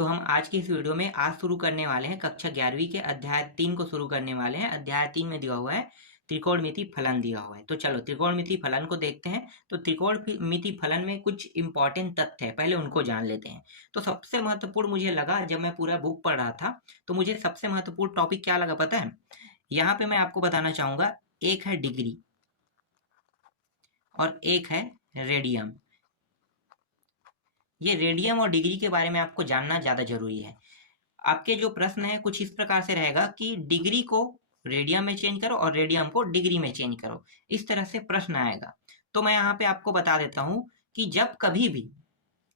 तो हम आज की इस वीडियो में आज शुरू करने वाले हैं कक्षा 11वीं के अध्याय 3 को शुरू करने वाले हैं। अध्याय 3 में दिया हुआ है त्रिकोणमिति फलन दिया हुआ है। तो चलो त्रिकोणमिति फलन को देखते हैं। तो त्रिकोणमिति फलन में कुछ इंपॉर्टेंट तथ्य है, पहले उनको जान लेते हैं। तो सबसे महत्वपूर्ण मुझे लगा, जब मैं पूरा बुक पढ़ रहा था तो मुझे सबसे महत्वपूर्ण टॉपिक क्या लगा पता है? यहाँ पे मैं आपको बताना चाहूंगा, एक है डिग्री और एक है रेडियन। ये रेडियम और डिग्री के बारे में आपको जानना ज़्यादा जरूरी है। आपके जो प्रश्न है कुछ इस प्रकार से रहेगा कि डिग्री को रेडियम में चेंज करो और रेडियम को डिग्री में चेंज करो, इस तरह से प्रश्न आएगा। तो मैं यहाँ पे आपको बता देता हूँ कि जब कभी भी,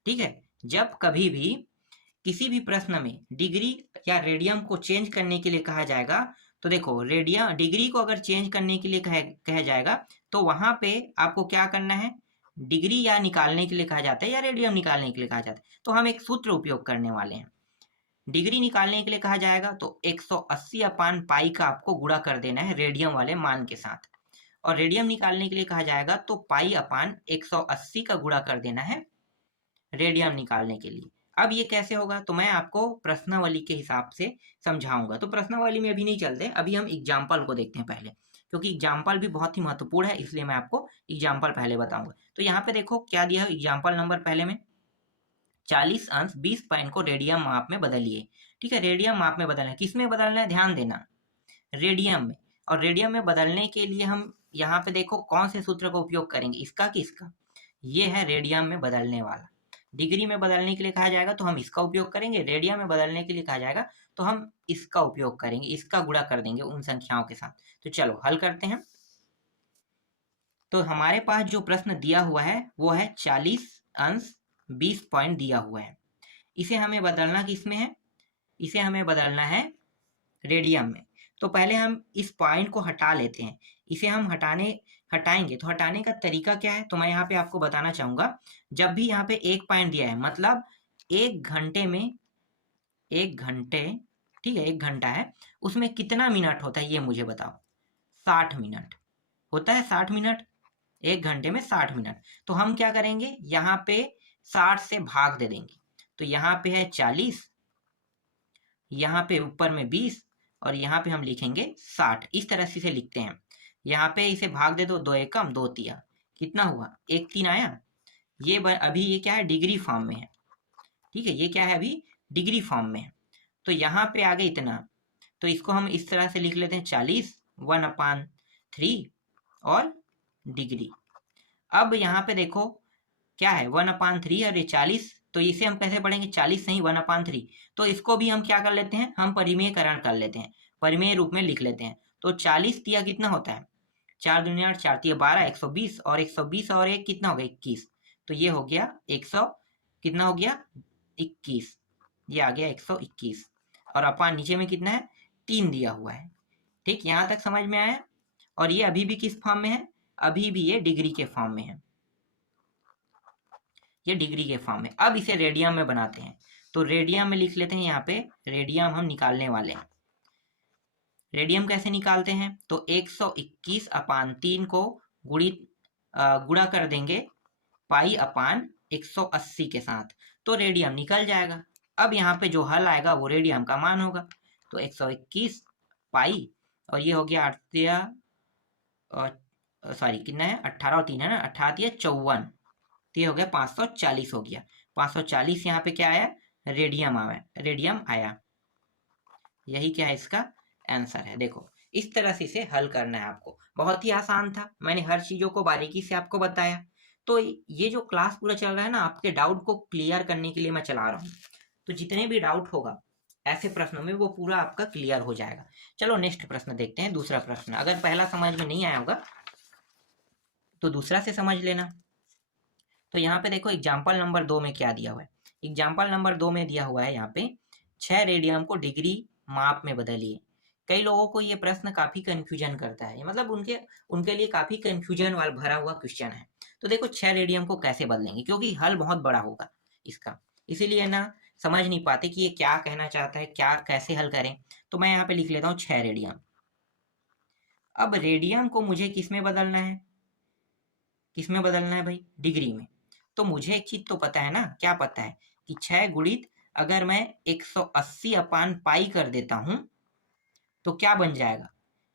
ठीक है, जब कभी भी किसी भी प्रश्न में डिग्री या रेडियम को चेंज करने के लिए कहा जाएगा, तो देखो रेडियम डिग्री को अगर चेंज करने के लिए कहा जाएगा तो वहां पे आपको क्या करना है, डिग्री या निकालने के लिए कहा जाता है या रेडियम निकालने के लिए कहा जाता है, तो हम एक सूत्र उपयोग करने वाले हैं। डिग्री निकालने के लिए कहा जाएगा तो 180 अपान पाई का आपको गुणा कर देना है रेडियम वाले मान के साथ, और रेडियम निकालने के लिए कहा जाएगा तो पाई अपान 180 का गुणा कर देना है रेडियम निकालने के लिए। अब ये कैसे होगा, तो मैं आपको प्रश्नावली के हिसाब से समझाऊंगा। तो प्रश्नावली में अभी नहीं चलते, अभी हम एग्जाम्पल को देखते हैं पहले, क्योंकि एग्जाम्पल भी बहुत ही महत्वपूर्ण है, इसलिए मैं आपको एग्जाम्पल पहले बताऊंगा। तो यहाँ पे देखो क्या दिया है एग्जाम्पल नंबर पहले में, 40 अंश 20 पॉइंट को रेडियम माप में बदलिए। ठीक है, रेडियम माप में बदलना है, किस में बदलना है ध्यान देना, रेडियम में। और रेडियम में बदलने के लिए हम यहाँ पे देखो कौन से सूत्र का उपयोग करेंगे, इसका कि इसका, ये है रेडियम में बदलने वाला। डिग्री में बदलने के लिए कहा जाएगा तो हम इसका उपयोग करेंगे, रेडियन में बदलने के लिए कहा जाएगा तो हम इसका उपयोग करेंगे, इसका गुणा कर देंगे उन संख्याओं के साथ। तो चलो हल करते हैं। तो हमारे पास जो प्रश्न दिया हुआ है वो है 40 अंश 20 पॉइंट दिया हुआ है। इसे हमें बदलना किस में है, इसे हमें बदलना है रेडियम में। तो पहले हम इस पॉइंट को हटा लेते हैं, इसे हम हटाएंगे। तो हटाने का तरीका क्या है, तो मैं यहाँ पे आपको बताना चाहूंगा। जब भी यहाँ पे एक पॉइंट दिया है, मतलब एक घंटे में, एक घंटे, ठीक है, एक घंटा है, उसमें कितना मिनट होता है ये मुझे बताओ। 60 मिनट होता है, 60 मिनट, एक घंटे में 60 मिनट। तो हम क्या करेंगे, यहाँ पे 60 से भाग दे देंगे। तो यहाँ पे है 40, यहाँ पे ऊपर में 20 और यहाँ पे हम लिखेंगे 60। इस तरह से इसे लिखते हैं। यहाँ पे इसे भाग दे दो, 2 एकम 2 तिया, कितना हुआ 1 3 आया। ये अभी ये क्या है, डिग्री फॉर्म में है। ठीक है, ये क्या है, अभी डिग्री फॉर्म में है। तो यहाँ पे आ गए इतना, तो इसको हम इस तरह से लिख लेते हैं 40 1/3 और डिग्री। अब यहाँ पे देखो क्या है 1/3 और ये 40, तो इसे हम कैसे पढ़ेंगे, 40 नहीं 1/3। तो इसको भी हम क्या कर लेते हैं, हम परिमेयकरण कर लेते हैं, परिमेय रूप में लिख लेते हैं। तो 40 तिया कितना होता है, 4 दूनी 8, 4 तिया 12, 120 और 120 और एक कितना हो गया 21। तो ये हो गया 100, कितना हो गया 21, ये आ गया 121। और अपान नीचे में कितना है 3 दिया हुआ है। ठीक, यहाँ तक समझ में आया। और ये अभी भी किस फॉर्म में है, अभी भी ये डिग्री के फॉर्म में है, ये डिग्री के फॉर्म में। अब इसे रेडियम में बनाते हैं। तो रेडियम में लिख लेते हैं, यहाँ पे रेडियम हम निकालने वाले हैं। रेडियम कैसे निकालते हैं, तो 121 अपान 3 को गुणा कर देंगे पाई अपान 180 के साथ, तो रेडियम निकल जाएगा। अब यहाँ पे जो हल आएगा वो रेडियम का मान होगा। तो 121 पाई और ये हो गया 8 सॉरी कितना है 18 और 3 है ना, 18 या 54, तो ये हो गया 540 हो गया। 540 यहाँ पे क्या आया, रेडियम आया, रेडियम आया। यही क्या है इसका आंसर है। देखो इस तरह से इसे हल करना है आपको, बहुत ही आसान था, मैंने हर चीजों को बारीकी से आपको बताया। तो ये जो क्लास पूरा चल रहा है ना, आपके डाउट को क्लियर करने के लिए मैं चला रहा हूँ। तो जितने भी डाउट होगा ऐसे प्रश्नों में वो पूरा आपका क्लियर हो जाएगा। चलो नेक्स्ट प्रश्न देखते हैं, दूसरा प्रश्न। अगर पहला समझ में नहीं आया होगा तो दूसरा से समझ लेना। तो यहाँ पे देखो एग्जाम्पल नंबर 2 में क्या दिया हुआ है। एग्जाम्पल नंबर 2 में दिया हुआ है यहाँ पे 6 रेडियम को डिग्री माप में बदलिए। कई लोगों को ये प्रश्न काफी कंफ्यूजन करता है, मतलब उनके लिए काफी कंफ्यूजन वाला भरा हुआ क्वेश्चन है। तो देखो 6 रेडियम को कैसे बदलेंगे, क्योंकि हल बहुत बड़ा होगा इसका, इसीलिए ना समझ नहीं पाते कि ये क्या कहना चाहता है, क्या कैसे हल करें। तो मैं यहाँ पे लिख लेता हूँ 6 रेडियम। अब रेडियम को मुझे किस में बदलना है, किस में बदलना है भाई, डिग्री में। तो मुझे एक चीज तो पता है ना, क्या पता है कि 6 गुणित अगर मैं 180 अपान पाई कर देता हूं तो क्या बन जाएगा,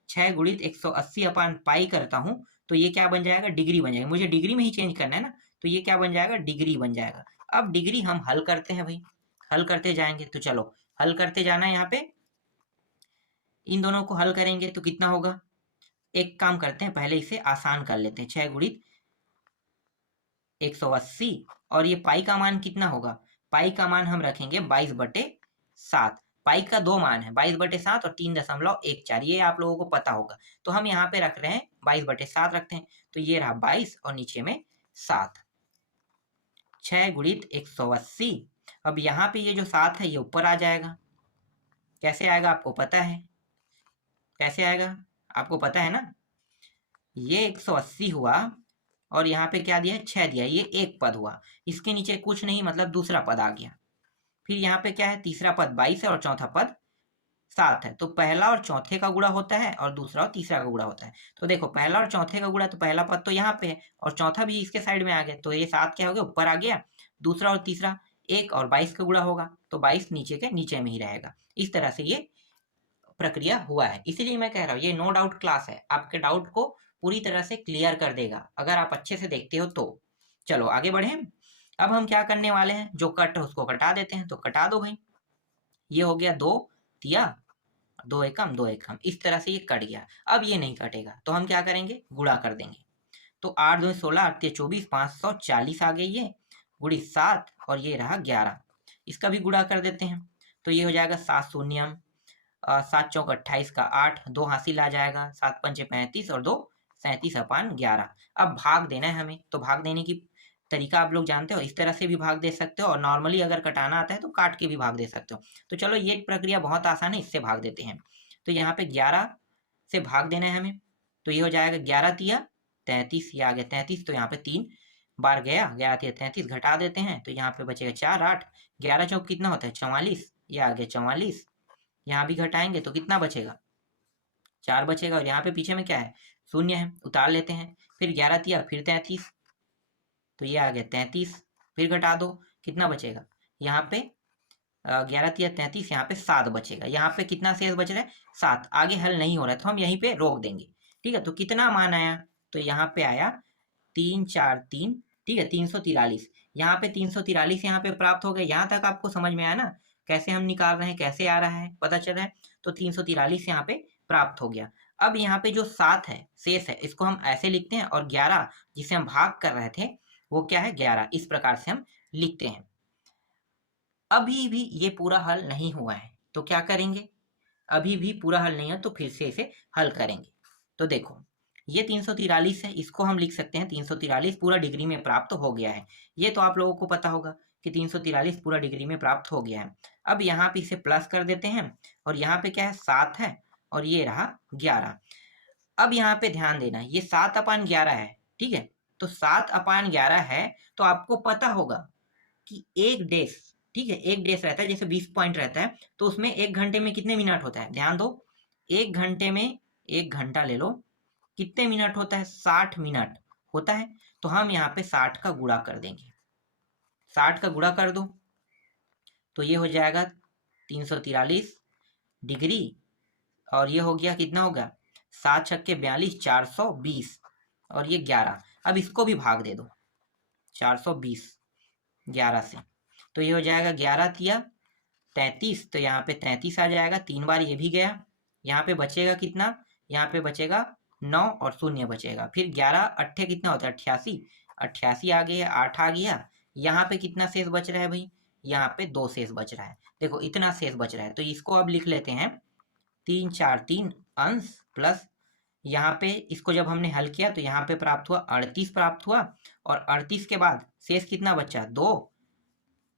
6 गुणित 180 अपान पाई करता हूं तो ये क्या बन जाएगा, डिग्री बन जाएगा। मुझे डिग्री में ही चेंज करना है ना, तो ये क्या बन जाएगा, डिग्री बन जाएगा। अब डिग्री हम हल करते हैं भाई, हल करते जाएंगे। तो चलो हल करते जाना है, यहाँ पे इन दोनों को हल करेंगे तो कितना होगा, एक काम करते हैं पहले इसे आसान कर लेते हैं। 6 गुणित 180 और ये पाई का मान कितना होगा, पाई का मान हम रखेंगे 22/7। पाई का दो मान है, 22/7 और 3.14, ये आप लोगों को पता होगा। तो हम यहाँ पे रख रहे हैं 22/7 रखते हैं, तो ये रहा 22 और नीचे में 7। 6 गुणित 180, अब यहाँ पे ये जो 7 है ये ऊपर आ जाएगा। कैसे आएगा आपको पता है, कैसे आएगा आपको पता है ना, ये 180 हुआ और यहाँ पे क्या दिया है, 6 दिया, ये एक पद हुआ, इसके नीचे कुछ नहीं, मतलब दूसरा पद आ गया। फिर यहाँ पे क्या है, तीसरा पद 22 है और चौथा पद 7 है। तो पहला और चौथे का गुणा होता है और दूसरा और तीसरा का गुणा होता है। तो देखो पहला और चौथे का गुणा, तो पहला पद तो यहाँ पे है और चौथा भी इसके साइड में आ गया, तो ये 7 क्या हो गया, ऊपर आ गया। दूसरा और तीसरा 1 और 22 का गुणा होगा, तो 22 नीचे के नीचे में ही रहेगा। इस तरह से ये प्रक्रिया हुआ है। इसीलिए मैं कह रहा हूँ ये नो डाउट क्लास है, आपके डाउट को पूरी तरह से क्लियर कर देगा अगर आप अच्छे से देखते हो तो। चलो आगे बढ़े। अब हम क्या करने वाले हैं, जो कट है उसको कटा देते हैं, तो कटा दो भाई। ये हो गया 2 तिया 2 एकम 2 एकम, इस तरह से ये कट गया। अब ये नहीं कटेगा तो हम क्या करेंगे, गुणा कर देंगे। तो 8 2 16 8 3 24, 540 आ गई ये, गुणी 7 और ये रहा 11। इसका भी गुणा कर देते हैं, तो ये हो जाएगा 7 शून्यम 7 चौक 28 का 8, 2 हासिल आ जाएगा, 7 पंचे 35 और 2 37/11। अब भाग देना है हमें, तो भाग देने की तरीका आप लोग जानते हो, इस तरह से भी भाग दे सकते हो और नॉर्मली अगर कटाना आता है तो काट के भी भाग दे सकते हो। तो चलो ये प्रक्रिया बहुत आसान है, इससे भाग देते हैं। तो यहाँ पे 11 से भाग देना है हमें, तो ये हो जाएगा 11 तिया 33, ये आ गया 33, तो यहाँ पे 3 बार गया, 11 तिया 33, घटा देते हैं तो यहाँ पे बचेगा 4 8, 11 चौक कितना होता है 44, ये आ गया 44। यहाँ भी घटाएंगे तो कितना बचेगा, 4 बचेगा और यहाँ पे पीछे में क्या है, शून्य है, उतार लेते हैं। फिर 11 तिया फिर 33, तो ये आ गया 33, फिर घटा दो कितना बचेगा, यहाँ पे 11 तिया 33, यहाँ पे 7 बचेगा। यहाँ पे कितना शेष बच रहा है, 7। आगे हल नहीं हो रहा है तो हम यहीं पे रोक देंगे। ठीक है, तो कितना मान आया, तो यहाँ पे आया 3 4 3, ठीक है 343। यहाँ पे 343 यहाँ पे प्राप्त हो गया। यहाँ तक आपको समझ में आया ना, कैसे हम निकाल रहे हैं, कैसे आ रहा है, पता चल रहा है। तो 343 यहाँ पे प्राप्त हो गया। अब यहाँ पे जो 7 है शेष है, इसको हम ऐसे लिखते हैं और 11 जिसे हम भाग कर रहे थे वो क्या है 11, इस प्रकार से हम लिखते हैं। अभी भी ये पूरा हल नहीं हुआ है तो क्या करेंगे, अभी भी पूरा हल नहीं है तो फिर से इसे हल करेंगे। तो देखो ये 343 है, इसको हम लिख सकते हैं 343 पूरा डिग्री में प्राप्त हो गया है। ये तो आप लोगों को पता होगा कि 343 पूरा डिग्री में प्राप्त हो गया है। अब यहाँ पे इसे प्लस कर देते हैं और यहाँ पे क्या है 7 है और ये रहा 11। अब यहाँ पे ध्यान देना, ये 7/11 है, ठीक है। तो 7/11 है तो आपको पता होगा कि एक डेस, ठीक है, एक डेस रहता है, जैसे 20 पॉइंट रहता है तो उसमें 1 घंटे में कितने मिनट होता है, ध्यान दो। 1 घंटे में 1 घंटा ले लो, कितने मिनट होता है, 60 मिनट होता है। तो हम यहाँ पे 60 का गुणा कर देंगे, 60 का गुणा कर दो तो ये हो जाएगा 343 डिग्री और ये हो गया कितना होगा, 7 छक्के 42, 420 और ये 11। अब इसको भी भाग दे दो 420 11 से, तो ये हो जाएगा 11 तिया 33, तो यहाँ पे 33 आ जाएगा, 3 बार ये भी गया। यहाँ पे बचेगा कितना, यहाँ पे बचेगा 9 और शून्य बचेगा। फिर 11 अट्ठे कितना होता है 88, 88 आ गया, 8 आ गया। यहाँ पे कितना शेष बच रहा है भाई, यहाँ पे 2 शेष बच रहा है। देखो इतना शेष बच रहा है, तो इसको अब लिख लेते हैं 3 4 3 अंश प्लस, यहाँ पे इसको जब हमने हल किया तो यहाँ पे प्राप्त हुआ 38 प्राप्त हुआ और 38 के बाद शेष कितना बचा 2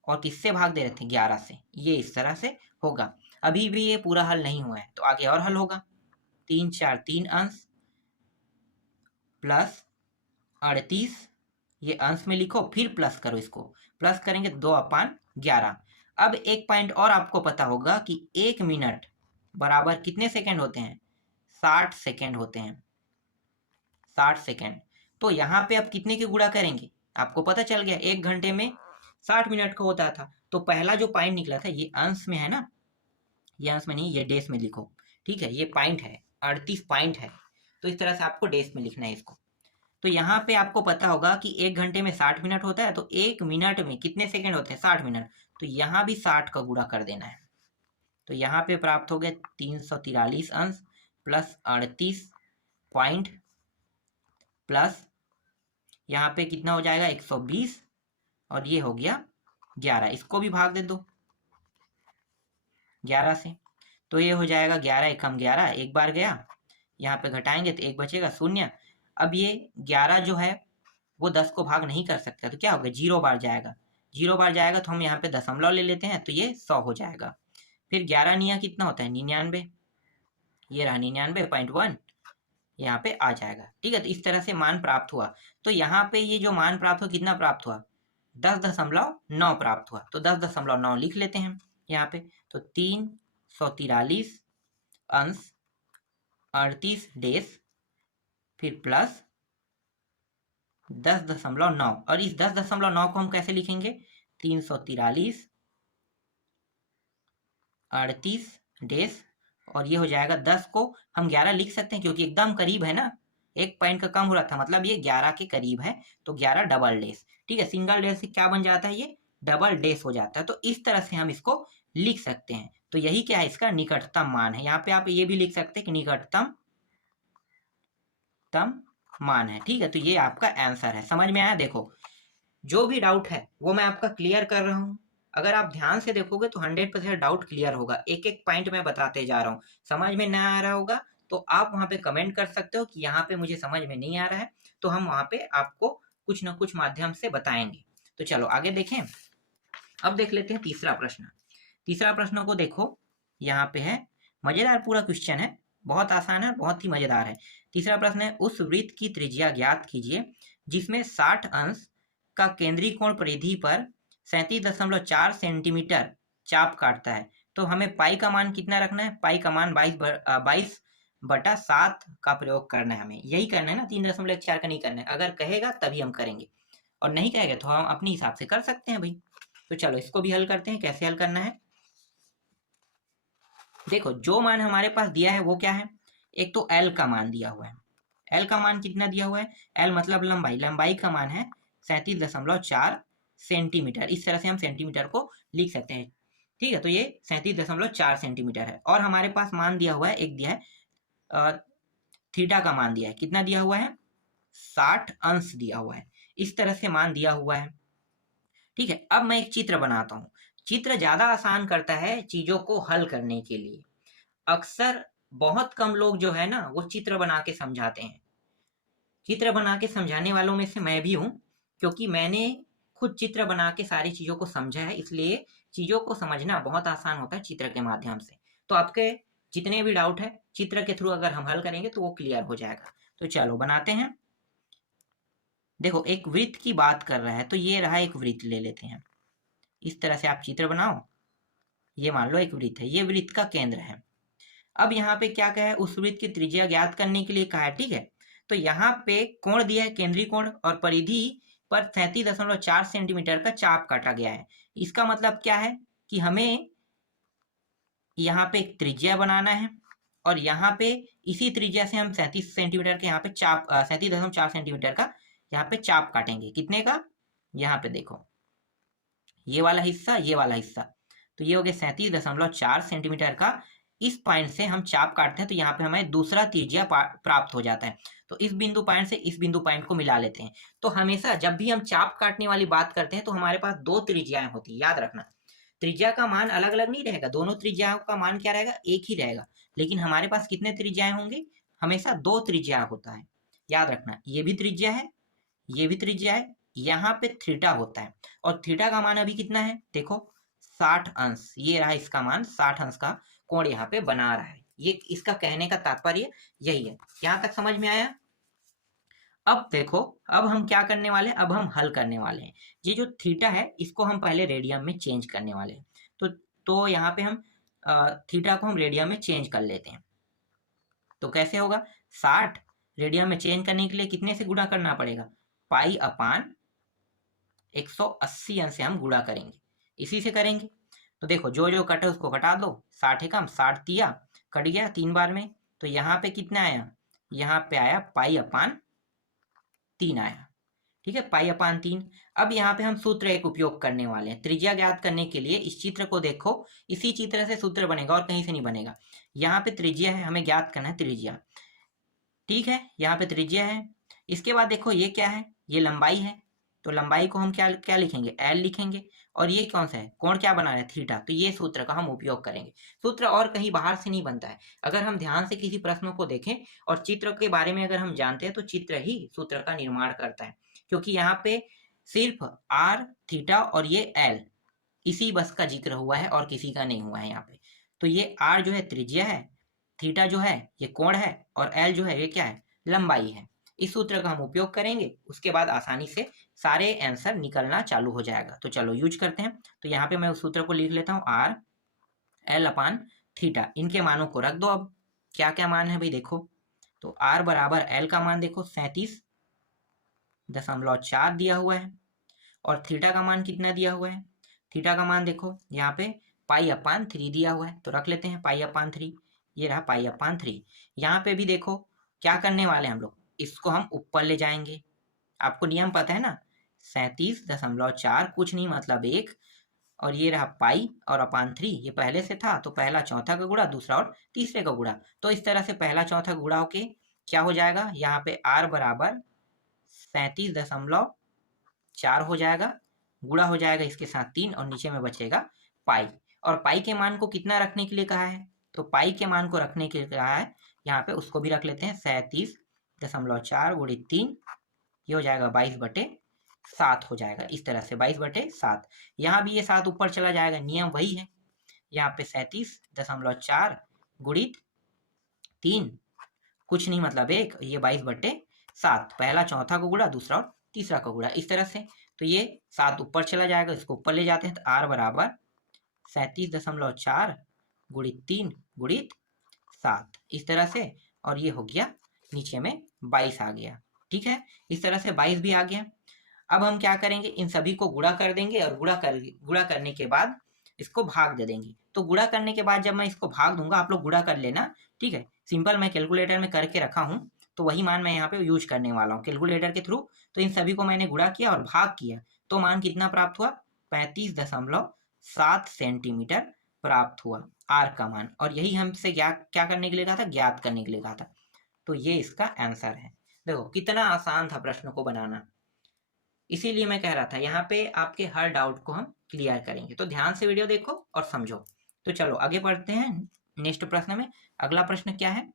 और किससे भाग दे रहे थे 11 से। ये इस तरह से होगा। अभी भी ये पूरा हल नहीं हुआ है तो आगे और हल होगा। 3 4 3 अंश प्लस 38, ये अंश में लिखो फिर प्लस करो, इसको प्लस करेंगे 2/11। अब एक पॉइंट और आपको पता होगा कि 1 मिनट बराबर कितने सेकंड होते हैं, 60 सेकंड होते हैं, 60 सेकंड। तो यहाँ पे अब कितने के गुणा करेंगे, आपको पता चल गया 1 घंटे में 60 मिनट का होता था। तो पहला जो पॉइंट निकला था ये अंश में है ना, ये अंश में नहीं, ये डेस में लिखो, ठीक है, ये पॉइंट है, 38 पॉइंट है, तो इस तरह से आपको डेस में लिखना है इसको। तो यहाँ पे आपको पता होगा कि 1 घंटे में 60 मिनट होता है, तो 1 मिनट में कितने सेकंड होते हैं, 60 मिनट, तो यहाँ भी 60 का गुणा कर देना है। तो यहाँ पे प्राप्त हो गया 343 अंश प्लस 38 पॉइंट प्लस यहाँ पे कितना हो जाएगा 120, और ये हो गया 11, इसको भी भाग दे दो 11 से, तो ये हो जाएगा 11 एकम 11, एक बार गया, यहाँ पे घटाएंगे तो एक बचेगा 0। अब ये 11 जो है वो 10 को भाग नहीं कर सकता, तो क्या होगा 0 बार जाएगा, 0 बार जाएगा तो हम यहाँ पे दशमलव ले लेते हैं, तो ये 100 हो जाएगा। फिर 11 निया कितना होता है 99, ये रहा 99.1, यहाँ पे आ जाएगा, ठीक है। तो इस तरह से मान प्राप्त हुआ। तो यहाँ पे ये जो मान प्राप्त हुआ कितना प्राप्त हुआ 10.9 प्राप्त हुआ, तो 10.9 लिख लेते हैं यहाँ पे। तो 343 अंश 38 डेस फिर प्लस 10.9, और इस 10.9 को हम कैसे लिखेंगे 343 38 डेस, और ये हो जाएगा 10 को हम 11 लिख सकते हैं क्योंकि एकदम करीब है ना, एक पॉइंट का कम हो रहा था, मतलब ये 11 के करीब है, तो 11 डबल डेस, ठीक है। सिंगल डेस से क्या बन जाता है, ये डबल डेस हो जाता है। तो इस तरह से हम इसको लिख सकते हैं। तो यही क्या है, इसका निकटतम मान है। यहाँ पे आप ये भी लिख सकते हैं कि निकटतम मान है, ठीक है। तो ये आपका आंसर है। समझ में आया? देखो जो भी डाउट है वो मैं आपका क्लियर कर रहा हूँ, अगर आप ध्यान से देखोगे तो 100% डाउट क्लियर होगा। एक एक पॉइंट मैं बताते जा रहा हूँ। समझ में ना आ रहा होगा तो आप वहाँ पे कमेंट कर सकते हो कि यहाँ पे मुझे समझ में नहीं आ रहा है, तो हम वहाँ पे आपको कुछ ना कुछ माध्यम से बताएंगे। तो चलो आगे देखें। अब देख लेते हैं तीसरा प्रश्न। तीसरा प्रश्न को देखो, यहाँ पे है, मजेदार पूरा क्वेश्चन है, बहुत आसान है, बहुत ही मजेदार है। तीसरा प्रश्न है, उस वृत्त की त्रिज्या ज्ञात कीजिए जिसमें 60 अंश का केंद्रीय कोण परिधि पर 37.4 सेंटीमीटर चाप काटता है। तो हमें पाई का मान कितना रखना है, पाई का मान 22/7 का प्रयोग करना है। हमें यही करना है ना, 3.14 का नहीं करना है। अगर कहेगा तभी हम करेंगे, और नहीं कहेगा तो हम अपने हिसाब से कर सकते हैं भाई। तो चलो इसको भी हल करते हैं। कैसे हल करना है, देखो जो मान हमारे पास दिया है वो क्या है, एक तो L का मान दिया हुआ है। L का मान कितना दिया हुआ है, L मतलब लंबाई, लंबाई का मान है 37.4 सेंटीमीटर। इस तरह से हम सेंटीमीटर को लिख सकते हैं, ठीक है। तो ये 37.4 सेंटीमीटर है। और हमारे पास मान दिया हुआ है, एक दिया है थीटा का मान दिया है, कितना दिया हुआ है 60 अंश दिया हुआ है। इस तरह से मान दिया हुआ है, ठीक है। अब मैं एक चित्र बनाता हूँ। चित्र ज्यादा आसान करता है चीजों को हल करने के लिए। अक्सर बहुत कम लोग जो है ना वो चित्र बना के समझाते हैं। चित्र बना के समझाने वालों में से मैं भी हूँ, क्योंकि मैंने खुद चित्र बना के सारी चीजों को समझा है, इसलिए चीजों को समझना बहुत आसान होता है चित्र के माध्यम से। तो आपके जितने भी डाउट है चित्र के थ्रू अगर हम हल करेंगे तो वो क्लियर हो जाएगा। तो चलो बनाते हैं। देखो एक वृत्त की बात कर रहा है, तो ये रहा एक वृत्त, ले लेते हैं। इस तरह से आप चित्र बनाओ। ये मान लो एक वृत्त है, ये वृत्त का केंद्र है। अब यहाँ पे क्या कहा है, उस वृत्त की त्रिज्या ज्ञात करने के लिए कहा है, ठीक है। तो यहाँ पे कोण दिया है केंद्रीय कोण, और परिधि पर 37.4 सेंटीमीटर का चाप काटा गया है। इसका मतलब क्या है कि हमें यहाँ पे एक त्रिज्या बनाना है, और यहाँ पे इसी त्रिज्या से हम 37 सेंटीमीटर के यहाँ पे चाप 37.4 सेंटीमीटर का यहाँ पे चाप काटेंगे। कितने का, यहाँ पे देखो ये वाला हिस्सा, ये वाला हिस्सा, तो ये हो गया 37.4 सेंटीमीटर का। इस पॉइंट से हम चाप काटते हैं तो यहाँ पे हमें दूसरा त्रिज्या प्राप्त हो जाता है। तो इस बिंदु पॉइंट से इस बिंदु पॉइंट को मिला लेते हैं। तो हमेशा जब भी हम चाप काटने वाली बात करते हैं तो हमारे पास दो त्रिज्याएं होती है, याद रखना। त्रिज्या का मान अलग अलग नहीं रहेगा, दोनों त्रिज्याओं का मान क्या रहेगा, एक ही रहेगा। लेकिन हमारे पास कितने त्रिज्याएं होंगे, हमेशा दो त्रिज्या होता है, याद रखना। ये भी त्रिज्या है, ये भी त्रिज्या है, यहाँ पे थीटा होता है। और थीटा का मान अभी कितना है, देखो 60 अंश, ये रहा इसका मान, 60 अंश का कोण यहाँ पे बना रहा है। ये इसका कहने का तात्पर्य यही है। यहाँ तक समझ में आया? अब देखो, अब हम क्या करने वाले हैं, अब हम हल करने वाले हैं। ये जो थीटा है इसको हम पहले रेडियन में चेंज करने वाले हैं। तो यहाँ पे हम थीटा को हम रेडियन में चेंज कर लेते हैं। तो कैसे होगा, 60 रेडियन में चेंज करने के लिए कितने से गुणा करना पड़ेगा, पाई अपान 180 अंश से हम गुणा करेंगे, इसी से करेंगे। तो देखो जो जो कटे उसको घटा दो, 60 एकम 60 तिया कट गया 3 बार में, तो यहाँ पे कितना आया, यहाँ पे आया π/3 आया। ठीक है, π/3। अब यहाँ पे हम सूत्र एक उपयोग करने वाले हैं त्रिज्या ज्ञात करने के लिए। इस चित्र को देखो, इसी चित्र से सूत्र बनेगा और कहीं से नहीं बनेगा। यहाँ पे त्रिज्या है, हमें ज्ञात करना है त्रिज्या। ठीक है, यहाँ पे त्रिज्या है। इसके बाद देखो ये क्या है, ये लंबाई है, तो लंबाई को हम क्या क्या लिखेंगे, एल लिखेंगे। और ये कौन सा है, कोण क्या बना रहे हैं, थीटा। तो ये सूत्र का हम उपयोग करेंगे। सूत्र और कहीं बाहर से नहीं बनता है। अगर हम ध्यान से किसी प्रश्न को देखें और चित्र के बारे में अगर हम जानते हैं तो चित्र ही सूत्र का निर्माण करता है, क्योंकि यहाँ पे सिर्फ आर, थीटा और ये एल, इसी बस का जिक्र हुआ है और किसी का नहीं हुआ है यहाँ पे। तो ये आर जो है त्रिज्या है, थीटा जो है ये कोण है, और एल जो है ये क्या है, लंबाई है। इस सूत्र का हम उपयोग करेंगे, उसके बाद आसानी से सारे आंसर निकलना चालू हो जाएगा। तो चलो यूज करते हैं। तो यहाँ पे मैं उस सूत्र को लिख लेता हूँ, आर L/थीटा। इनके मानों को रख दो। अब क्या क्या मान है भाई देखो, तो आर बराबर एल का मान देखो 37.4 दिया हुआ है, और थीटा का मान कितना दिया हुआ है, थीटा का मान देखो यहाँ पे π/3 दिया हुआ है, तो रख लेते हैं π/3। ये रहा π/3। यहाँ पे भी देखो क्या करने वाले हैं हम लोग, इसको हम ऊपर ले जाएंगे। आपको नियम पता है ना, 37.4 कुछ नहीं मतलब 1, और ये रहा पाई और /3, ये पहले से था तो पहला चौथा का गुणा, दूसरा और तीसरे का गुणा। तो इस तरह से पहला चौथा गुणा होके क्या हो जाएगा, यहाँ पे r बराबर 37.4 हो जाएगा, गुणा हो जाएगा इसके साथ 3, और नीचे में बचेगा पाई। और पाई के मान को कितना रखने के लिए कहा है, तो पाई के मान को रखने के लिए कहा है यहाँ पे, उसको भी रख लेते हैं 37.4 गुणित 3, ये हो जाएगा 22/7 हो जाएगा। इस तरह से 22/7। यहाँ भी ये 7 ऊपर चला जाएगा, नियम वही है। यहाँ पे 37.4 गुणित 3 कुछ नहीं मतलब 1, ये 22/7, पहला चौथा को गुणा, दूसरा और तीसरा का गुणा, इस तरह से। तो ये 7 ऊपर चला जाएगा, इसको ऊपर ले जाते हैं, तो r बराबर 37.4 गुणित 3 गुणित 7, इस तरह से। और ये हो गया नीचे में 22 आ गया। ठीक है, इस तरह से 22 भी आ गया। अब हम क्या करेंगे, इन सभी को गुणा कर देंगे, और गुणा करने के बाद इसको भाग दे देंगे। तो गुणा करने के बाद जब मैं इसको भाग दूंगा, आप लोग गुणा कर लेना। ठीक है, सिंपल मैं कैलकुलेटर में करके रखा हूँ, तो वही मान मैं यहाँ पे यूज करने वाला हूँ कैलकुलेटर के थ्रू। तो इन सभी को मैंने गुणा किया और भाग किया, तो मान कितना प्राप्त हुआ, 35.7 सेंटीमीटर प्राप्त हुआ आर का मान। और यही हमसे क्या करने के लिए कहा था, ज्ञात करने के लिए कहा था। तो ये इसका आंसर है। देखो कितना आसान था प्रश्न को बनाना, इसीलिए मैं कह रहा था यहाँ पे आपके हर डाउट को हम क्लियर करेंगे। तो ध्यान से वीडियो देखो और समझो। तो चलो आगे बढ़ते हैं नेक्स्ट प्रश्न में। अगला प्रश्न क्या है,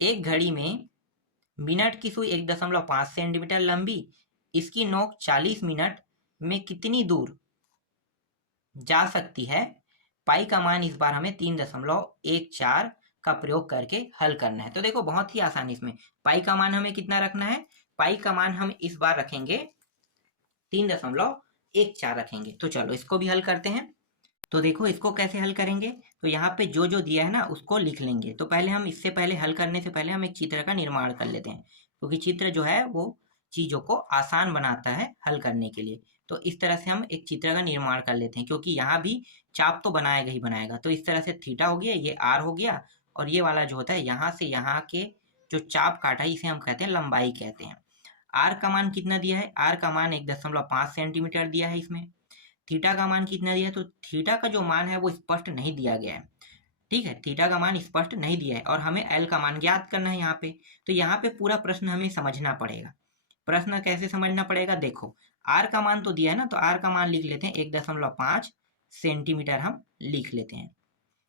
एक घड़ी में मिनट की सुई 1.5 सेंटीमीटर लंबी, इसकी नोक 40 मिनट में कितनी दूर जा सकती है। पाई का मान इस बार हमें 3.14 का प्रयोग करके हल करना है। तो देखो बहुत ही आसान, इसमें पाई का मान हमें कितना रखना है, पाई का मान हम इस बार रखेंगे 3.14 रखेंगे। तो चलो इसको भी हल करते हैं। तो देखो इसको कैसे हल करेंगे, तो यहाँ पे जो जो दिया है ना उसको लिख लेंगे। तो पहले हम इससे पहले हल करने से पहले हम एक चित्र का निर्माण कर लेते हैं, क्योंकि चित्र जो है वो चीज़ों को आसान बनाता है हल करने के लिए। तो इस तरह से हम एक चित्र का निर्माण कर लेते हैं, क्योंकि यहाँ भी चाप तो बनाएगा ही बनाएगा। तो इस तरह से थीटा हो गया, ये आर हो गया, और ये वाला जो होता है यहाँ से यहाँ के जो चाप काटा है इसे हम कहते हैं लंबाई कहते हैं। आर का मान कितना दिया है, आर का मान 1.5 सेंटीमीटर दिया है इसमें। थीटा का मान कितना दिया है, तो थीटा का जो मान है वो स्पष्ट नहीं दिया गया है। ठीक है, थीटा का मान स्पष्ट नहीं दिया है, और हमें एल का मान ज्ञात करना है यहाँ पे। तो यहाँ पे पूरा प्रश्न हमें समझना पड़ेगा। प्रश्न कैसे समझना पड़ेगा, देखो आर का मान तो दिया है ना, तो आर का मान लिख लेते हैं 1.5 सेंटीमीटर हम लिख लेते हैं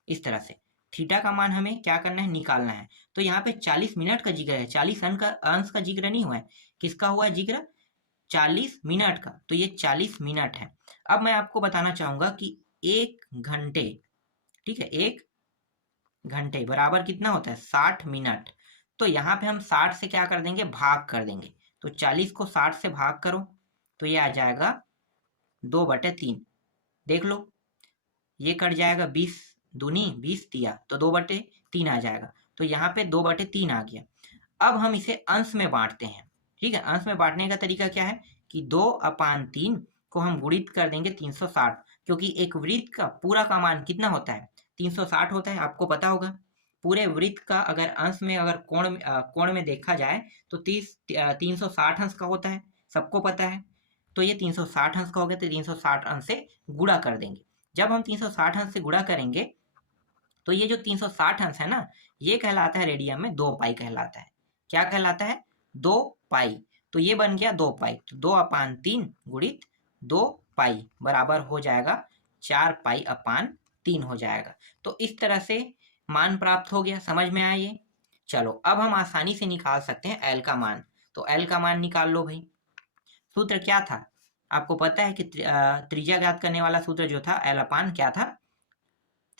इस तरह से। थीटा का मान हमें क्या करना है, निकालना है। तो यहाँ पे 40 मिनट का जिक्र है, 40 अंश का जिक्र नहीं हुआ है। किसका हुआ है जिक्र, 40 मिनट का। तो ये 40 मिनट है। अब मैं आपको बताना चाहूंगा कि 1 घंटे, ठीक है, 1 घंटे बराबर कितना होता है, 60 मिनट। तो यहाँ पे हम 60 से क्या कर देंगे, भाग कर देंगे। तो 40 को 60 से भाग करो, तो ये आ जाएगा 2/3। देख लो ये कट जाएगा, 20 दूनी 20 तिया, तो 2/3 आ जाएगा। तो यहाँ पे 2/3 आ गया। अब हम इसे अंश में बांटते हैं। ठीक है, अंश में बांटने का तरीका क्या है कि 2/3 को हम गुणित कर देंगे 360, क्योंकि एक वृत्त का पूरा का मान कितना होता है, 360 होता है, आपको पता होगा। पूरे वृत्त का अगर अंश में अगर कोण में देखा जाए तो 360 अंश का होता है, सबको पता है। तो ये 360 अंश का हो गया, तो 360 अंश से गुणा कर देंगे। जब हम 360 अंश से गुणा करेंगे तो ये जो 360 अंश है ना, ये कहलाता है रेडियन में 2 पाई कहलाता है। क्या कहलाता है? 2 पाई। तो ये बन गया 2 पाई। तो 2/3 गुणित 2 पाई बराबर हो जाएगा 4 पाई/3 हो जाएगा। तो इस तरह से मान प्राप्त हो गया। समझ में आया ये? चलो अब हम आसानी से निकाल सकते हैं एल का मान। तो एल का मान निकाल लो भाई। सूत्र क्या था? आपको पता है कि त्रिज्या ज्ञात करने वाला सूत्र जो था L/, क्या था?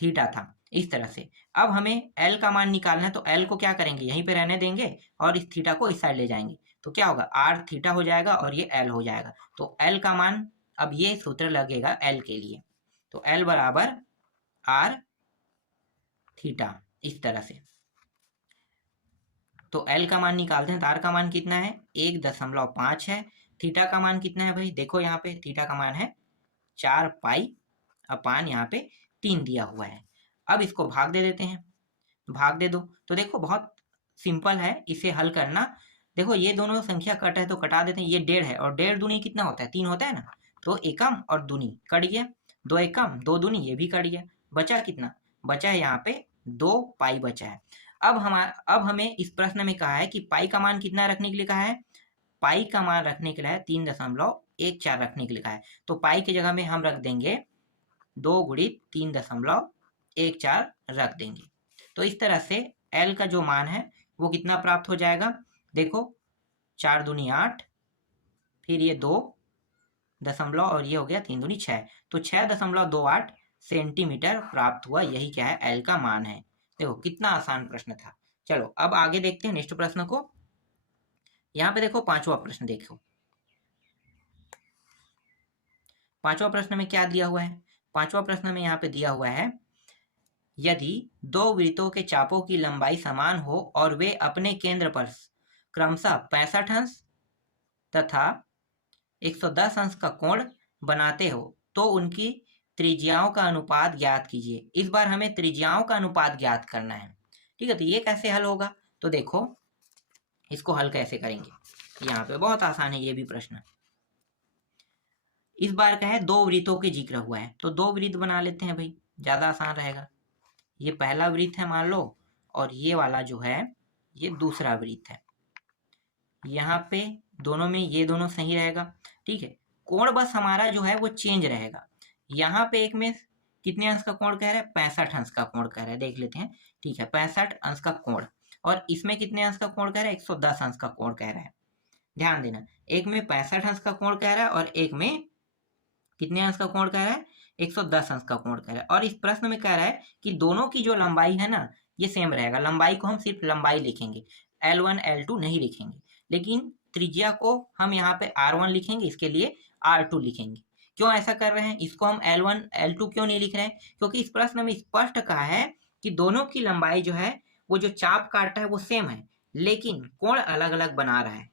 थीटा था। इस तरह से अब हमें एल का मान निकालना है, तो एल को क्या करेंगे, यहीं पे रहने देंगे और इस थीटा को इस साइड ले जाएंगे। तो क्या होगा, आर थीटा हो जाएगा और ये एल हो जाएगा। तो एल का मान, अब ये सूत्र लगेगा एल के लिए, तो एल बराबर आर थीटा, इस तरह से। तो एल का मान निकालते हैं, तो आर का मान कितना है, 1.5 है। थीटा का मान कितना है भाई, देखो यहाँ पे थीटा का मान है 4 पाई/, यहाँ पे 3 दिया हुआ है। अब इसको भाग दे देते हैं, भाग दे दो। तो देखो बहुत सिंपल है इसे हल करना। देखो ये दोनों संख्या कट है तो कटा देते हैं, ये 1.5 है और 1.5 दूनी कितना होता है, 3 होता है ना। तो एकम और दूनी कट गया, 2 एकम 2 दूनी, ये भी कट गया। बचा कितना, बचा है यहाँ पे 2 पाई बचा है। अब हमें इस प्रश्न में कहा है कि पाई का मान कितना रखने के लिए कहा है, पाई का मान रखने के लिए 3.14 रखने के लिए कहा है। तो पाई की जगह में हम रख देंगे 2 गुणित 3.14 रख देंगे। तो इस तरह से एल का जो मान है वो कितना प्राप्त हो जाएगा, देखो 4 दूनी 8, फिर ये 2 दशमलव और ये हो गया 3 दूनी 6, तो 6.28 सेंटीमीटर प्राप्त हुआ। यही क्या है, एल का मान है। देखो कितना आसान प्रश्न था। चलो अब आगे देखते हैं नेक्स्ट प्रश्न को। यहाँ पे देखो 5वां प्रश्न, देखो 5वां प्रश्न में क्या दिया हुआ है। 5वां प्रश्न में यहाँ पे दिया हुआ है, यदि 2 वृत्तों के चापों की लंबाई समान हो और वे अपने केंद्र पर क्रमशः 65 अंश तथा 110 अंश का कोण बनाते हो तो उनकी त्रिज्याओं का अनुपात ज्ञात कीजिए। इस बार हमें त्रिज्याओं का अनुपात ज्ञात करना है। ठीक है, तो ये कैसे हल होगा, तो देखो इसको हल कैसे करेंगे। यहाँ पे बहुत आसान है ये भी प्रश्न। इस बार का है 2 वृत्तों के जिक्र हुआ है, तो 2 वृत्त बना लेते हैं भाई, ज्यादा आसान रहेगा। ये पहला वृत्त है मान लो, और ये वाला जो है ये दूसरा वृत्त है। यहाँ पे दोनों में ये दोनों सही रहेगा। ठीक है, कोण बस हमारा जो है वो चेंज रहेगा। यहाँ पे एक में कितने अंश का कोण कह रहा है, 65 अंश का कोण कह रहा है, देख लेते हैं। ठीक है, 65 अंश का कोण, और इसमें कितने अंश का कोण कह रहा है, 110 अंश का कोण कह रहा है। ध्यान देना, एक में 65 अंश का कोण कह रहा है और एक में कितने अंश का कोण कह रहा है, 110 अंश का कोण कह रहा है। और इस प्रश्न में कह रहा है कि दोनों की जो लंबाई है ना ये सेम रहेगा। लंबाई को हम सिर्फ लंबाई लिखेंगे, L1 L2 नहीं लिखेंगे, लेकिन त्रिज्या को हम यहाँ पे R1 लिखेंगे, इसके लिए R2 लिखेंगे। क्यों ऐसा कर रहे हैं, इसको हम L1 L2 क्यों नहीं लिख रहे हैं, क्योंकि इस प्रश्न में स्पष्ट कहा है कि दोनों की लंबाई जो है वो जो चाप काटता है वो सेम है, लेकिन कोण अलग अलग बना रहा है।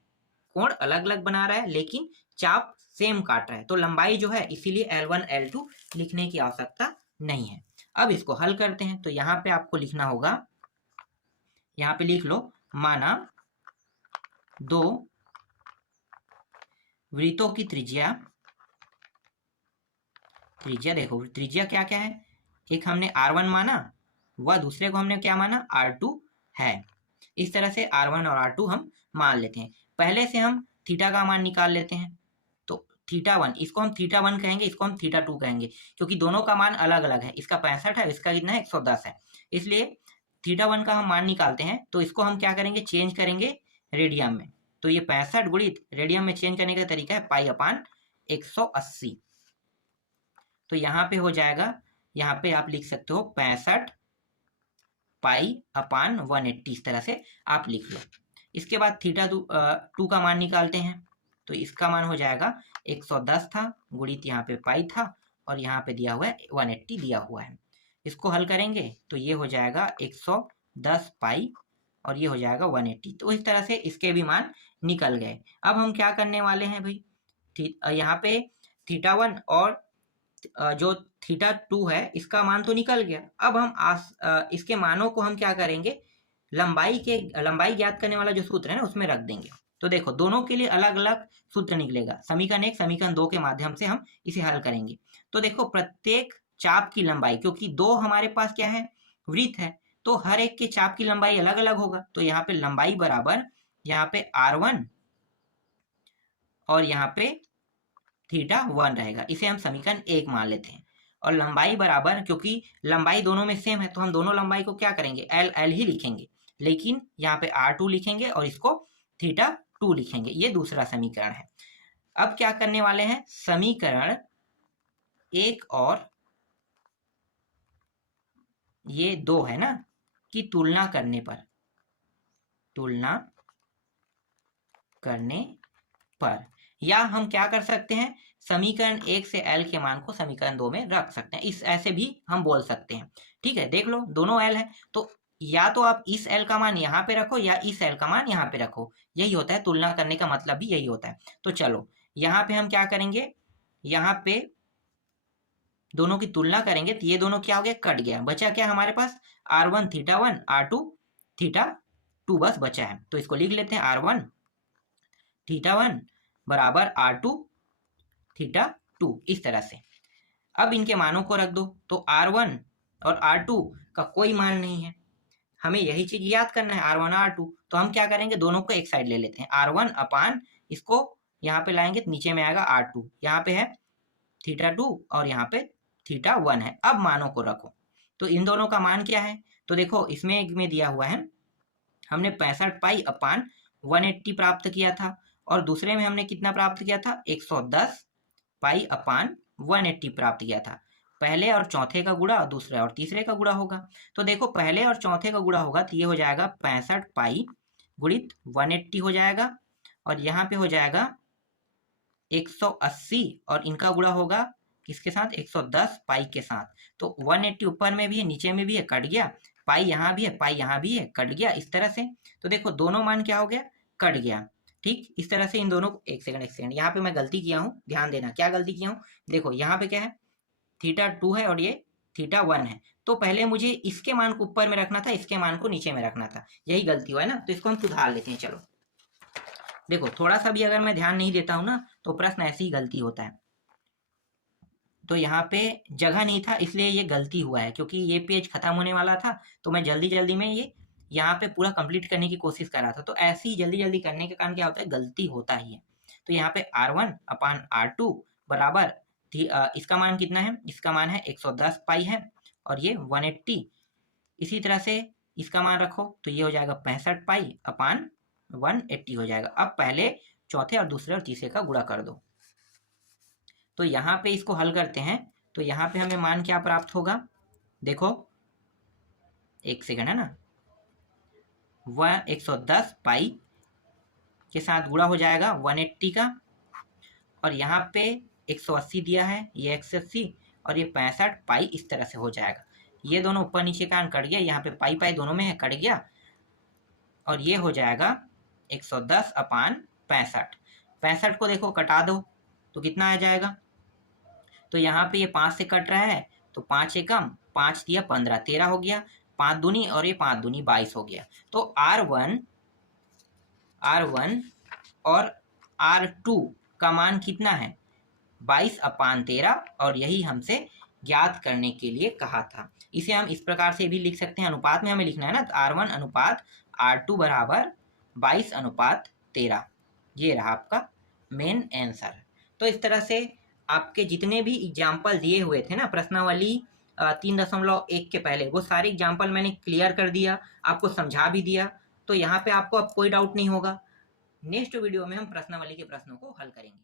कोण अलग अलग बना रहा है लेकिन चाप सेम काट रहा है, तो लंबाई जो है इसीलिए L1 L2 लिखने की आवश्यकता नहीं है। अब इसको हल करते हैं, तो यहाँ पे आपको लिखना होगा, यहाँ पे लिख लो, माना 2 वृत्तों की त्रिज्या, देखो त्रिज्या क्या क्या है, एक हमने R1 माना, वह दूसरे को हमने क्या माना, R2 है। इस तरह से R1 और R2 हम मान लेते हैं। पहले से हम थीटा का मान निकाल लेते हैं, तो θ1, इसको हम θ1 कहेंगे, इसको हम θ2 कहेंगे, क्योंकि दोनों का मान अलग अलग है। इसका 65 है, इसका कितना है, 110 है, इसलिए θ1 का हम मान निकालते हैं। तो इसको हम क्या करेंगे, चेंज करेंगे रेडियन में। तो ये 65 गुणित रेडियन में चेंज करने का तरीका है π/180। तो यहाँ पे हो जाएगा, यहाँ पे आप लिख सकते हो 65 π/180, इस तरह से आप लिख लो। इसके बाद θ2 का मान निकालते हैं, तो इसका मान हो जाएगा 110 था गुणित यहाँ पे पाई था और यहाँ पे दिया हुआ है 180 दिया हुआ है। इसको हल करेंगे तो ये हो जाएगा 110 पाई और ये हो जाएगा 180। तो इस तरह से इसके भी मान निकल गए। अब हम क्या करने वाले हैं भाई, यहाँ पे θ1 और जो θ2 है इसका मान तो निकल गया। अब हम इसके मानों को हम क्या करेंगे, लंबाई ज्ञात करने वाला जो सूत्र है ना उसमें रख देंगे। तो देखो दोनों के लिए अलग अलग सूत्र निकलेगा। समीकरण 1 समीकरण 2 के माध्यम से हम इसे हल करेंगे। तो देखो प्रत्येक चाप की लंबाई, क्योंकि दो हमारे पास क्या है, वृत्त है, तो हर एक के चाप की लंबाई अलग अलग होगा। तो यहाँ पे लंबाई बराबर यहाँ पे r1 और यहाँ पे θ1 रहेगा। इसे हम समीकरण 1 मान लेते हैं। और लंबाई बराबर, क्योंकि लंबाई दोनों में सेम है तो हम दोनों लंबाई को क्या करेंगे, l ही लिखेंगे, लेकिन यहाँ पे r2 लिखेंगे और इसको θ2 लिखेंगे। ये दूसरा समीकरण है। अब क्या करने वाले हैं, समीकरण 1 और ये 2 है ना कि तुलना करने पर या हम क्या कर सकते हैं, समीकरण 1 से l के मान को समीकरण 2 में रख सकते हैं। इस ऐसे भी हम बोल सकते हैं। ठीक है, देख लो दोनों l है, तो या तो आप इस l का मान यहाँ पे रखो या इस l का मान यहाँ पे रखो। यही होता है, तुलना करने का मतलब भी यही होता है। तो चलो यहाँ पे हम क्या करेंगे, यहाँ पे दोनों की तुलना करेंगे तो ये दोनों क्या हो गया, कट गया। बचा क्या हमारे पास, r1 θ1 r2 θ2 बस बचा है। तो इसको लिख लेते हैं, r1 θ1 बराबर r2 θ2, इस तरह से। अब इनके मानों को रख दो। तो r1 और r2 का कोई मान नहीं है, हमें यही चीज याद करना है, r1 r2। तो हम क्या करेंगे, दोनों को एक साइड ले लेते हैं, r1 अपान इसको यहाँ पे लाएंगे तो नीचे में आएगा r2, यहाँ पे है θ2 और यहाँ पे θ1 है। अब मानों को रखो। तो इन दोनों का मान क्या है, तो देखो इसमें एक में दिया हुआ है, हमने 65 पाई अपान 180 प्राप्त किया था, और दूसरे में हमने कितना प्राप्त किया था, 110 पाई अपान 180 प्राप्त किया था। पहले और चौथे का गुणा और दूसरे और तीसरे का गुणा होगा। तो देखो पहले और चौथे का गुणा होगा तो ये हो जाएगा 65 पाई गुणित 180 हो जाएगा, और यहाँ पे हो जाएगा 180, और इनका गुणा होगा किसके साथ, 110 पाई के साथ। तो 180 ऊपर में भी है नीचे में भी है, कट गया, पाई यहाँ भी है पाई यहाँ भी है, कट गया, इस तरह से। तो देखो दोनों मान क्या हो गया, कट गया। ठीक, इस तरह से इन दोनों को, एक सेकंड यहाँ पे मैं गलती किया हूँ, ध्यान देना क्या गलती किया हूँ। देखो यहाँ पे क्या है, θ2 है और ये θ1 है, तो पहले मुझे इसके मान को ऊपर में रखना था, इसके मान को नीचे में रखना था, यही गलती हुआ है ना। तो इसको हम सुधार लेते हैं। चलो देखो थोड़ा सा भी अगर मैं ध्यान नहीं देता हूँ ना तो प्रश्न ऐसी ही गलती होता है। तो यहाँ पे जगह नहीं था इसलिए ये गलती हुआ है, क्योंकि ये पेज खत्म होने वाला था तो मैं जल्दी जल्दी में ये यहाँ पे पूरा कंप्लीट करने की कोशिश कर रहा था। तो ऐसे ही जल्दी जल्दी करने के कारण क्या होता है, गलती होता ही है। तो यहाँ पे r1 अपान r2 बराबर इसका मान कितना है, इसका मान है 110 पाई है, और ये 180। इसी तरह से इसका मान रखो तो ये हो जाएगा 65 पाई अपान 180 हो जाएगा। अब पहले चौथे और दूसरे और तीसरे का गुणा कर दो। तो यहाँ पे इसको हल करते हैं तो यहाँ पे हमें मान क्या प्राप्त होगा, देखो एक सेकंड है ना, वह 110 पाई के साथ गुणा हो जाएगा 180 का, और यहाँ पे 180 दिया है, ये 180 और ये 65 पाई, इस तरह से हो जाएगा। ये दोनों ऊपर नीचे का कट गया, यहाँ पे पाई पाई दोनों में है, कट गया, और ये हो जाएगा 110 अपान 65। 65 को देखो कटा दो तो कितना आ जाएगा, तो यहाँ पे ये 5 से कट रहा है तो 5 से कम, 5 दिया 15, 13 हो गया, 5 दूनी और ये 5 दूनी 22 हो गया। तो r1 और r2 का मान कितना है, 22 अपान 13, और यही हमसे ज्ञात करने के लिए कहा था। इसे हम इस प्रकार से भी लिख सकते हैं, अनुपात में हमें लिखना है ना, तो r1 अनुपात r2 बराबर 22 अनुपात 13। ये रहा आपका मेन आंसर। तो इस तरह से आपके जितने भी एग्जाम्पल दिए हुए थे ना प्रश्नावली 3.1 के पहले, वो सारे एग्जाम्पल मैंने क्लियर कर दिया, आपको समझा भी दिया। तो यहाँ पे आपको अब कोई डाउट नहीं होगा। नेक्स्ट वीडियो में हम प्रश्नावली के प्रश्नों को हल करेंगे।